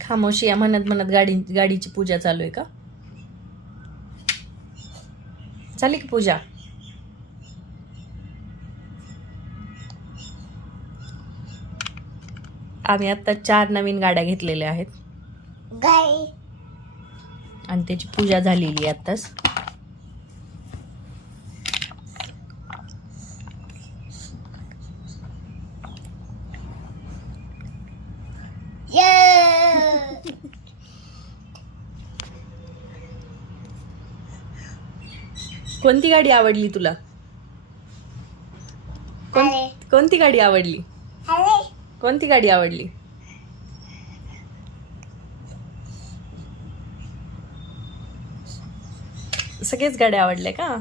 खामोशी म्हणत म्हणत गाडीची पूजा चालू आहे का? झाली की पूजा? आम्ही आता 4 नवीन गाड्या घेतलेल्या आहेत आणि त्याची पूजा झालेली आहे आत्ताच. कोणती गाडी आवडली तुला? कोणती गाडी आवडली? कोणती गाडी आवडली? सगळेच गाड्या आवडल्या का?